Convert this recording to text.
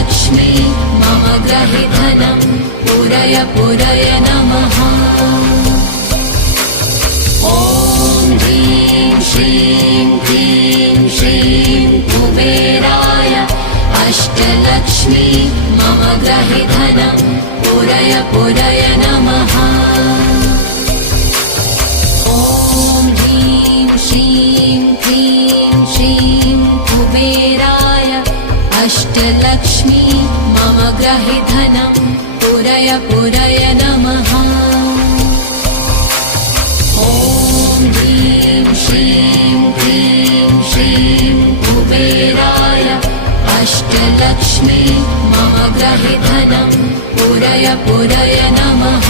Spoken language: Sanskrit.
अष्टलक्ष्मी मम ग्रहे धनं पूरय पूरय नमः। ॐ ह्रीं श्रीं क्लीं श्रीं कुबेराय अष्टलक्ष्मी मम ग्रहे धनं पूरय पूरय नमः। ॐ ह्रीं श्रीं क्लीं श्रीं कुबेराय अष्टलक्ष्मी मम ग्रहे धनं पूरय पूरय नमः। ॐ ह्रीं श्रीं क्लीं श्रीं कुबेराय अष्टलक्ष्मी मम ग्रहे धनं पूरय पूरय नमः।